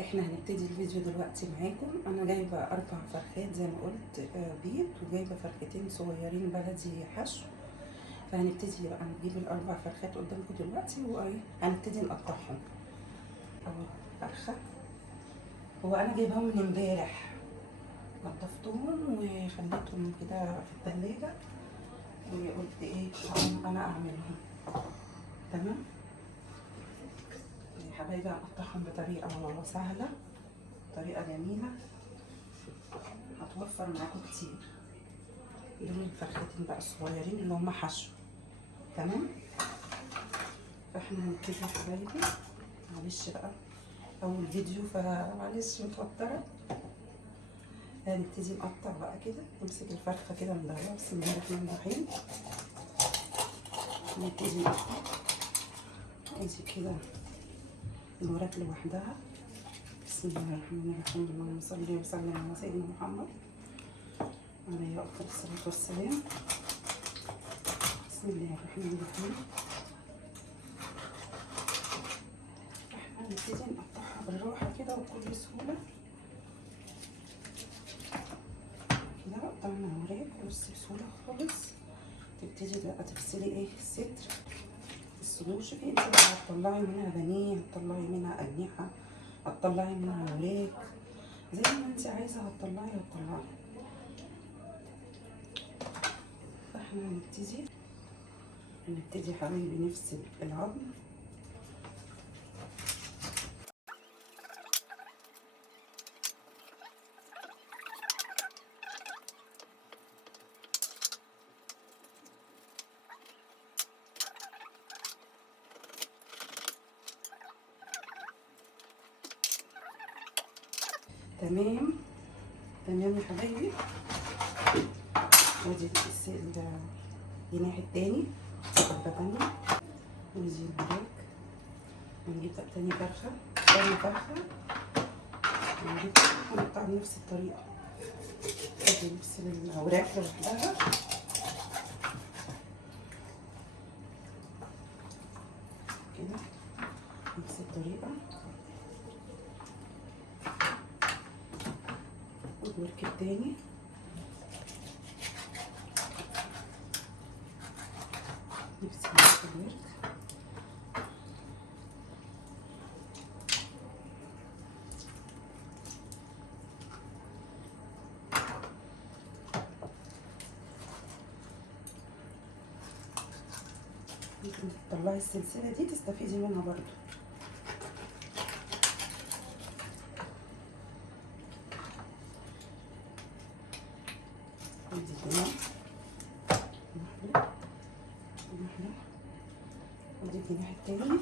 احنا هنبتدي الفيديو دلوقتي معاكم. انا جايبه 4 فرخات زي ما قلت بيض، وجايبه فرختين صغيرين بلدي حشو. فهنبتدي بقى نجيب ال4 فرخات قدامكم دلوقتي وهنبتدي نقطعهم. اهو فرخه، هو انا جايبهم من امبارح، نضفتهم وخليتهم كده في الثلاجه، وقلت ايه انا اعملهم. تمام يا حبايبي، هنقطعهم بطريقه سهله، طريقه جميله هتوفر معاكم كتير. دول الفرختين بقى الصغيرين اللي هم حشو. تمام، فاحنا هنبتدي يا حبايبي. معلش بقى اول فيديو فمعلش متوتره. هنبتدي نقطع بقى كده، نمسك الفرخه كده من ظهرها بسم الله الرحمن الرحيم. نبتدي نقطع، نمسك كده الوراك لوحدها بسم الله الرحمن الرحيم. اللهم صل وسلم على سيدنا محمد عليه افضل الصلاه والسلام. بسم الله الرحمن الرحيم. احنا هنبتدي نقطعها بالراحه كده وبكل سهوله كده. قطعنا وراك بصي بسهوله خالص. تبتدي بقى تغسلي ايه الصدر، الصدور. شوفي انت بقى هتطلعي منها بانيه، هتطلعي منها اجنحه، هتطلعي منها وراك، زي ما انت عايزه هتطلعي. فاحنا هنبتدي حبايبي نفصل العظم. تمام يا حبايبي. ودي الجناح التاني حبة تانية، ودي الوراك. هنجيب بقى تاني فرخة، هنقطع بنفس الطريقة. ادي نفصل الأوراق لوحدها كده نفس الطريقة. والورك التاني نفس الورك. ممكن تطلعي السلسلة دي تستفيدي منها برضو. ودي كمان نحلة، ودي الجناح التاني.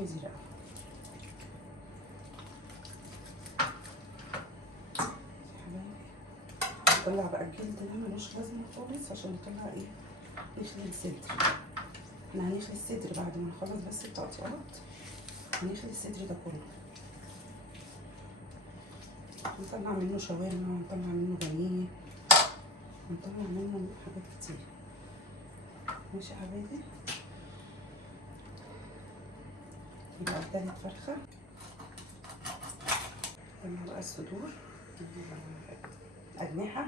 ودي بقى نطلع بقى الجلد ده ملوش لازمه خالص، عشان نطلع ايه نخلي الصدر. احنا هنخلي الصدر بعد ما نخلص بس التقطيعات، هنخلي الصدر ده كله. نطلع منه شاورما، ونطلع منه بانيه، ونطلع منه حاجات كتير. ماشي يا حبايبي. يبقى تالت فرخه. نطلع بقى الصدور، أجنحة.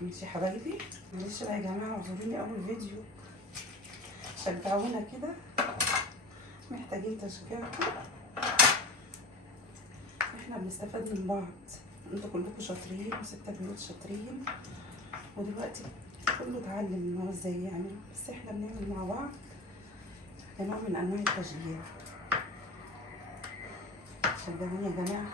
ماشي يا حبايبي. معلش بقى يا جماعة، اعذروني أول فيديو، شجعونا كده، محتاجين تشجيعكم. احنا بنستفاد من بعض، انتوا كلكم شاطرين وستات بيوت شاطرين، ودلوقتي كله اتعلم ان هو ازاي يعمل، بس احنا بنعمل مع بعض كنوع من انواع التشجيع. شجعوني يا جماعة.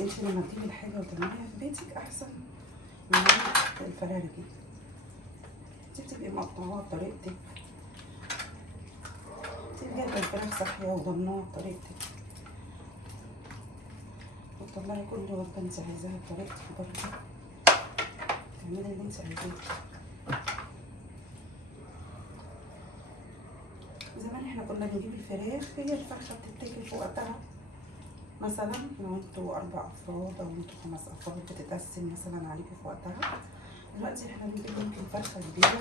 انت لما تجيبي الحاجة وتعمليها في بيتك احسن من الفرارجي. انت بتبقي مقطعاها بطريقتك، انت جايبة الفراخ صحية وضمناها بطريقتك، وتطلعي كل وجبة انت عايزاها بطريقتك برضه، تعملي اللي انت عايزاه. زمان احنا كنا بنجيب الفراخ، هي الفرخه بتتاكل في وقتها. مثلا لو انتوا 4 افراد او انتوا 5 افراد بتتقسم مثلا عليكم في وقتها. دلوقتي احنا بنجيب ممكن فرخه كبيره،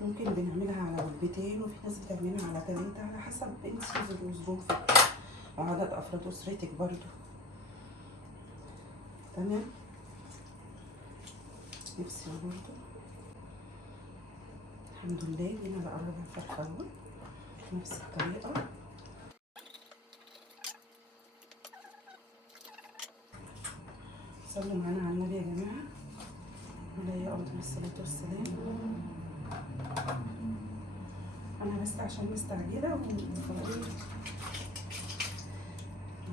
ممكن بنعملها على وجبتين، وفي ناس بتعملها على 3 على حسب انت وظروفك وعدد افراد اسرتك برضو. تمام. نفسي برضو الحمد لله جينا بقرب الفرخه اهو نفس الطريقه. صلوا معانا على النبي يا جماعه عليه افضل الصلاه والسلام. انا بس عشان مستعجله وفاضيه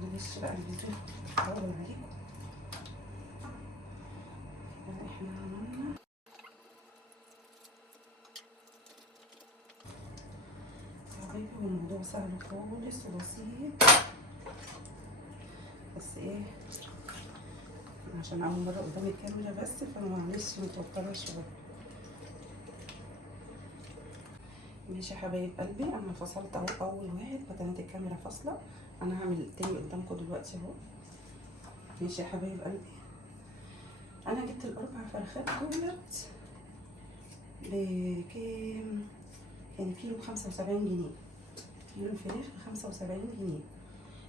معلش بقى الفيديو هطول عليكم. احنا عملنا حبايبي والموضوع سهل خالص وبسيط، بس ايه عشان اول مره قدام الكاميرا بس فانا معلش متوتره شويه. ماشي يا حبايب قلبي، انا فصلت اهو اول واحد فكانت الكاميرا فاصله. انا هعمل التاني قدامكم دلوقتي اهو. ماشي يا حبايب قلبي، انا جبت الاربع فرخات دولت بكام؟ يعني كيلو ب75 جنيه. كيلو الفراخ ب75 جنيه.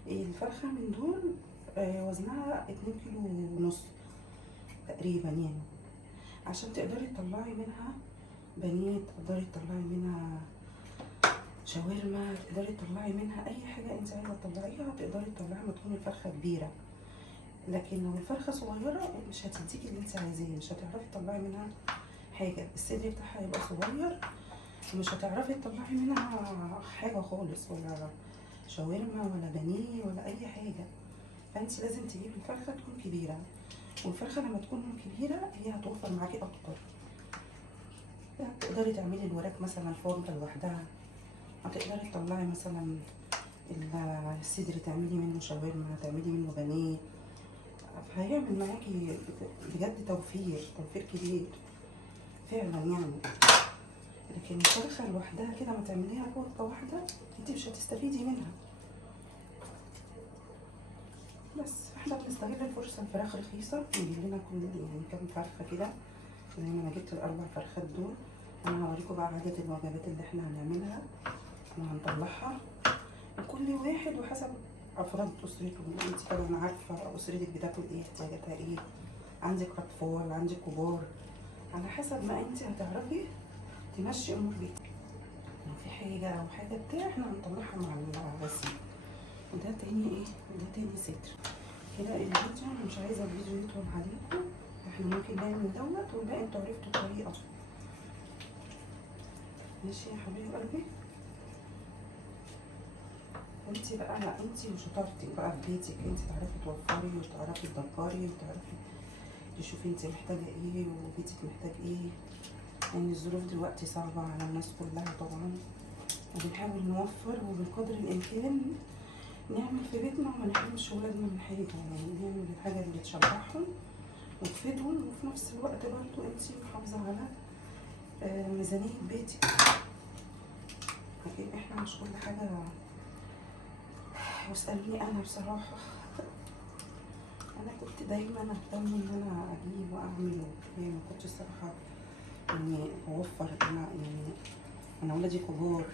الفرخه من دول وزنها 2 كيلو ونص تقريبا يعني. عشان تقدري تطلعي منها بانيه، تقدري تطلعي منها شاورما، تقدري تطلعي منها اي حاجه انت عايزه تطلعيها تقدري تطلعيها ما تكون الفرخه كبيره. لكن لو الفرخه صغيره مش هتديكي اللي انت عايزاه، مش هتعرفي تطلعي منها حاجه، الصدر بتاعها هيبقى صغير ومش هتعرفي تطلعي منها حاجه خالص، ولا شاورما ولا بانيه ولا اي حاجه. فانت لازم تجيبي الفرخه تكون كبيره، والفرخه لما تكون كبيره هي هتوفر معاكي اكتر. تقدري تعملي الوراك مثلا فورمه لوحدها، هتقدري تطلعي مثلا الصدر تعملي منه شاورما، تعملي منه بانيه، فهيعمل معاكي بجد توفير كبير فعلا يعني. لكن الفرخه لوحدها كده ما تعمليها وجبه واحده انت مش هتستفيدي منها. بس احنا بنستغل الفرصه، الفراخ رخيصه نجيب لنا كل يعني كام فرخه كده. زي ما انا جبت الاربع فرخات دول، انا هوريكم بقى عدد الوجبات اللي احنا هنعملها وهنطلعها وكل واحد وحسب افراد اسرته. انت طبعا عارفه اسرتك بتاكل ايه، احتياجاتها ايه، عندك اطفال عندك كبار، على حسب ما انت هتعرفي تمشي امور بيتك. لو في حاجه او حاجه بتاع احنا هنطلعها مع الغسيل. وده تاني ايه، وده تاني ستر كده. الفيديو انا مش عايزه الفيديو يطول عليكم، احنا ممكن نعمل دوت والباقي انتوا عرفتوا الطريقه. ماشي يا حبيب قلبي. انت بقى لا انت وشطارتك بقى في بيتك، انت تعرفي توفري وتعرفي تدبري وتعرفي تشوفي انت محتاجه ايه وبيتك محتاج ايه. يعني الظروف دلوقتي صعبه على الناس كلها طبعا، وبنحاول نوفر وبقدر الامكان نعمل في بيتنا وما نحرمش ولادنا من حاجه، يعني نعمل الحاجه اللي تشبعهم وتفيدهم، وفي نفس الوقت برضو انت محافظه على ميزانيه بيتك. لكن احنا مش كل حاجه. واسألوني انا بصراحه انا كنت دايما اهتم ان انا اجيب واعمل وكده، ما كنتش الصراحه يعني اوفر. انا ولادي كبار،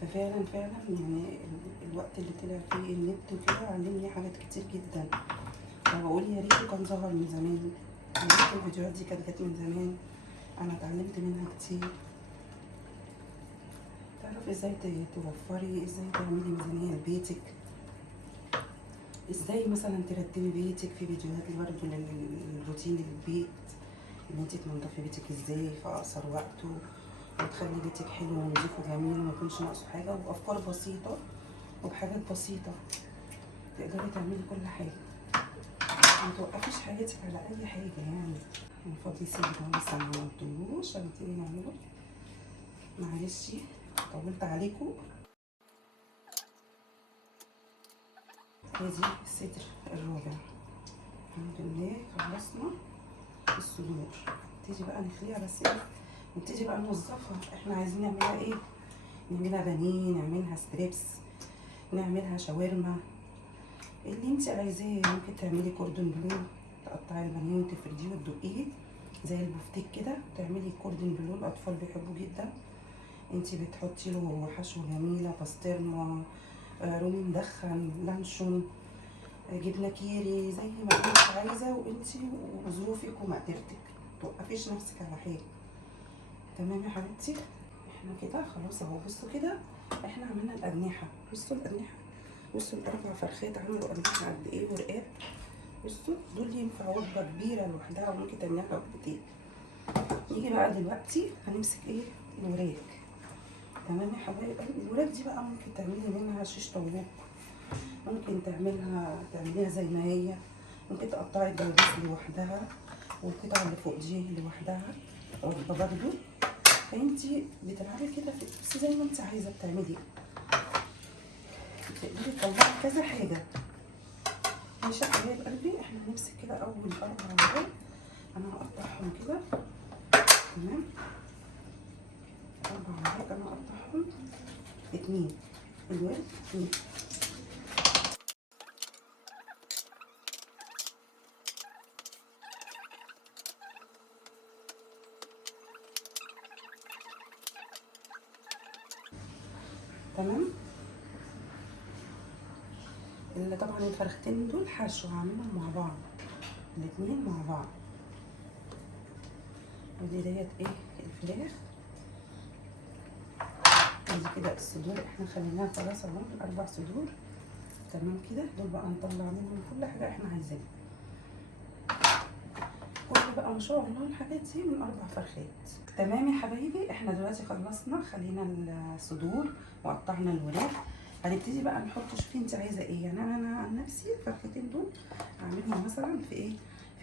ففعلا يعني الوقت اللي طلع فيه النت وكده علمني حاجات كتير جدا. فبقول يا ريت كان ظهر من زمان، يا ريت الفيديوهات دي كانت جت من زمان، انا اتعلمت منها كتير. تعرفي ازاي توفري، ازاي تعملي ميزانيه لبيتك، ازاي مثلا ترتبي بيتك. في فيديوهات برضه للروتين البيت، ان انت تنضفي بيتك ازاي في اقصر وقت وتخلي بيتك حلو ونضيف وجميل وما يكونش ناقصه حاجه، وبافكار بسيطه وبحاجات بسيطه تقدري تعملي كل حاجه، ما توقفيش حياتك على اي حاجه يعني. نفضي سيب ده لسه ما عملتوش، هنبتدي نعمله. معلش طولت عليكم. ادي الصدر الرابع الحمد لله، خلصنا الصدور. نبتدي بقى نخليها بس ايه، نبتدي بقى نوظفها. احنا عايزين نعملها ايه، نعملها بانيه، نعملها ستريبس، نعملها شاورما، اللي انت عايزاه. ممكن تعملي كوردون بلو، تقطعي البانيه وتفرديه وتدقيه زي البفتيك كده، تعملي كوردون بلو، الاطفال بيحبوا جدا. انت بتحطي له حشوه جميله، بسطرمه، رومي مدخن، لانشون، جبنه كيري، زي ما انت عايزه وانت وظروفك ومقدرتك، متوقفيش نفسك على حاجه. تمام يا حبيبتي. احنا كده خلاص اهو. بصوا كده احنا عملنا الاجنحه، بصوا الاجنحه، بصوا الاربع فرخات عملوا اجنحه قد ايه ورقات. بصوا دول ينفع وجبه كبيره لوحدها، وممكن تعمليها وجبتين. نيجي بقى دلوقتي هنمسك ايه؟ الوراك. تمام يا حبايب قلبي. الوراك دي بقى ممكن تعملي منها شيش طاووق، ممكن تعمليها زي ما هي، ممكن تقطعي الدبابيس لوحدها والقطعه اللي فوق دي لوحدها وجبه برضو. فانتي بتلعبي كده في بس زي ما انت عايزه بتعملي، تقدري تطلعي كذا حاجه. ماشي يا حبايب قلبي. احنا هنمسك كده اول 4 ورقات، انا هقطعهم كده. تمام، 4 ورقات انا هقطعهم 2، الورك 2. تمام. اللي طبعا الفرختين دول حشو هعملهم مع بعض، الاتنين مع بعض. ودي ديت ايه؟ الفراخ. ادي كده الصدور، احنا خليناها خلاص اهو 4 صدور. تمام كده. دول بقى نطلع منهم كل حاجه احنا عايزينها، كل بقى ما شاء الله الحاجات دي من 4 فرخات. تمام يا حبايبي. احنا دلوقتي خلصنا، خلينا الصدور وقطعنا الوراك. هنبتدي بقى نحط، شوفي انت عايزه ايه. يعني انا عن نفسي الفرختين دول هعملهم مثلا في ايه؟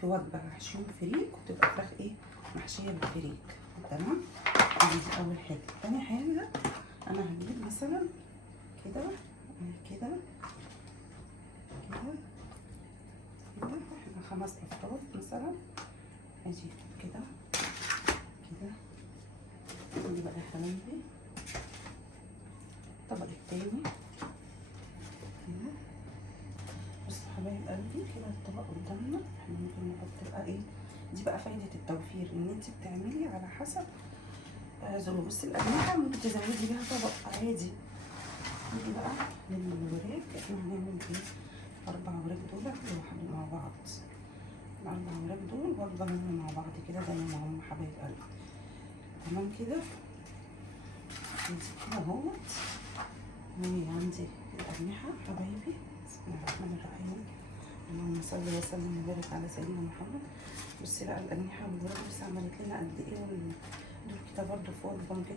في وجبه هحشيهم فريك، وتبقى فراخ ايه؟ محشيه بالفريك. تمام. دي اول حاجه. تاني حاجه انا هجيب مثلا كده كده كده كده، احنا 5 افراد مثلا. اجي كده كده. ودي بقى يا حبايبي الطبق التاني كده. بصوا حبايب قلبي كده الطبق قدامنا. احنا ممكن نحط بقى ايه؟ دي بقى فايدة التوفير، ان انت بتعملي على حسب ظروف. بصي الاجنحة ممكن تزودي بيها طبق عادي. نيجي بقى للوراك، احنا هنعمل ايه؟ 4 وراك دول لوحدهم مع بعض. ال4 وراك دول وجبة منهم مع بعض كده زي ما هم حبايب قلبي. تمام كده. كده اهوت. عندي الأجنحة حبايبي. بسم الله الرحمن الرحيم. اللهم صل وسلم وبارك على سيدنا محمد. بصي بقى الأجنحة والوراك بصي عملت لنا قد ايه. دول كده برضه في وجبة ممكن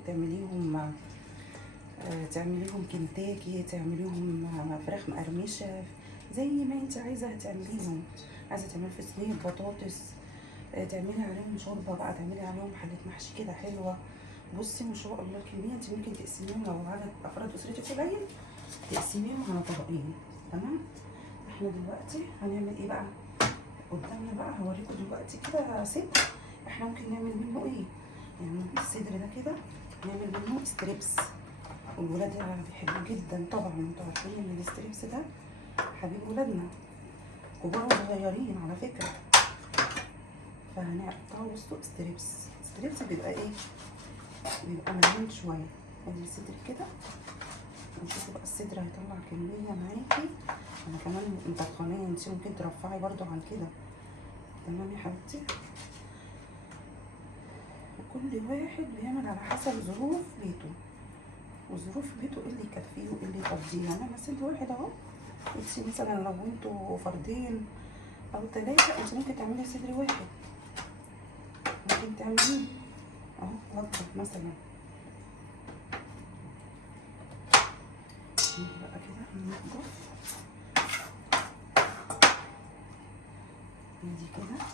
تعمليهم كنتاكي، تعمليهم فراخ مقرمشة، زي ما انت عايزة هتعمليهم. عايزة تعملي في صينية بطاطس، تعملي عليهم شوربة بقى، تعملي عليهم حلة محشي كده حلوة. بصي ما شاء الله كمية انت ممكن تقسميهم لو عدد افراد اسرتك قليل، تقسميهم على طبقين. تمام. احنا دلوقتي هنعمل ايه بقى؟ قدامنا بقى هوريكم دلوقتي كده صدر. احنا ممكن نعمل منه ايه؟ يعني الصدر ده كده نعمل منه ستريبس، والولاد بيحبوه جدا طبعا. انتوا عارفين ان الستريبس ده حبيب ولادنا، كبار وصغيرين على فكرة. فهنقطعه بصوا ستريبس بيبقى ايه؟ بيبقى مليان شويه. ادي الصدر كده، نشوف بقى الصدر هيطلع كميه معاكي. انا كمان مطخناه، انت ممكن ترفعي برضو عن كده. تمام يا حبيبتي. كل واحد بيعمل على حسب ظروف بيته، وظروف بيته ايه اللي يكفيه وايه اللي يقضيه. يعني انا صدر واحد اهو، انت مثلا لو انتوا فردين او 3 انت ممكن تعملي صدر واحد، ممكن تعمليه اهو وجبه مثلا. نيجي بقى كده ننضف. ادي كده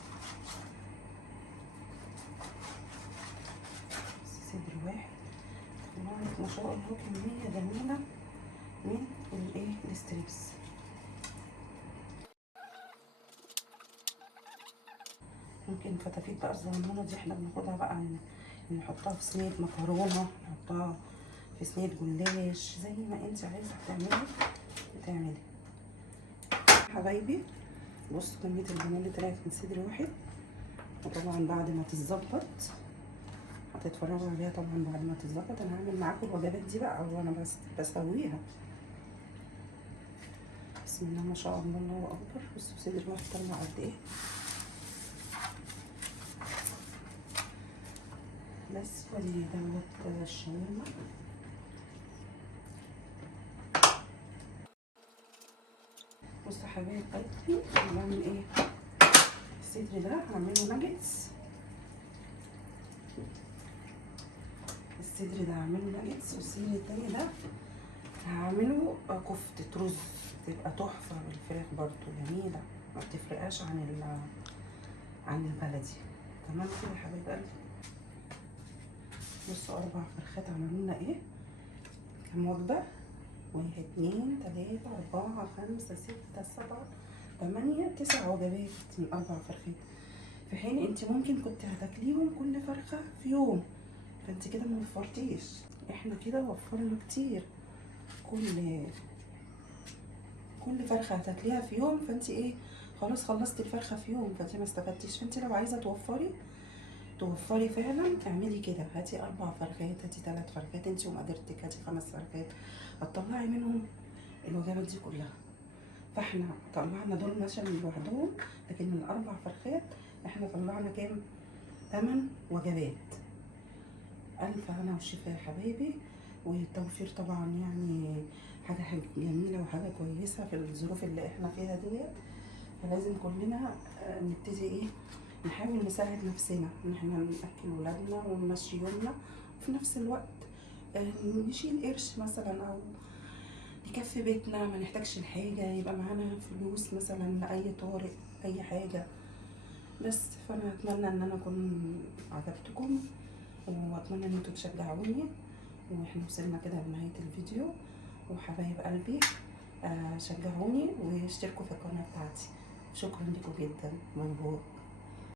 صدر واحد. طلعت ما شاء الله كمية جميلة من الايه؟ الستريبس. ممكن فتافيت بقى الصغننة دي احنا بناخدها بقى نحطها في صينية مكرونة، نحطها في صينيه جلاش، زي ما انت عايزه بتعملي. حبايبي بصوا كميه البانيه اللي طلعت من صدر واحد، وطبعا بعد ما تتظبط هتتفرجوا عليها. طبعا بعد ما تتظبط انا هعمل معاكم الوجبات دي بقى وانا بسويها. بسم الله ما شاء الله، الله اكبر. بصوا صدر واحد طلع قد ايه. بس ودي دوت الشاورما. بصوا يا حبايب قلبي بعمل ايه. الصدر ده هعمله ناجتس، الصدر ده هعمله ناجتس، والصدر التاني ده هعمله كفتة رز، تبقى تحفة بالفراخ برضو جميلة، ما بتفرقاش عن البلدي. تمام كده يا حبايب قلبي. بصوا 4 فرخات عملوا لنا ايه، كام وجبة. 1 2 3 4 5 6 7 8 9 وجبات من 4 فرخات. في حين انت ممكن كنت هتاكليهم كل فرخة في يوم، فانت كده ما وفرتيش. احنا كده وفرنا كتير. كل فرخة هتاكليها في يوم، فانت ايه خلاص خلصتي الفرخة في يوم، فانت ما استفدتيش. فانت لو عايزة توفري فعلا اعملي كده، هاتي 4 فرخات، هاتي 3 فرخات انت ومقدرتك، هاتي 5 فرخات، هتطلعي منهم الوجبات دي كلها. فاحنا طلعنا دول مثلا لوحدهم، لكن من 4 فرخات احنا طلعنا كام؟ 8 وجبات. الف هنا وشفا يا حبايبي. والتوفير طبعا يعني حاجه جميله وحاجه كويسه في الظروف اللي احنا فيها ديت. فلازم كلنا نبتدي ايه، نحاول نساعد نفسنا ان احنا ناكل ولادنا ونمشي يومنا، وفي نفس الوقت نشيل قرش مثلا او يكفي بيتنا، ما نحتاجش الحاجه، يبقى معانا فلوس مثلا لاي طارئ اي حاجه. بس فانا اتمنى ان انا اكون عجبتكم، واتمنى ان انتوا تشجعوني. واحنا وصلنا كده لنهايه الفيديو. وحبايب قلبي شجعوني واشتركوا في القناه بتاعتي. شكرا لكم جدا. باي باي.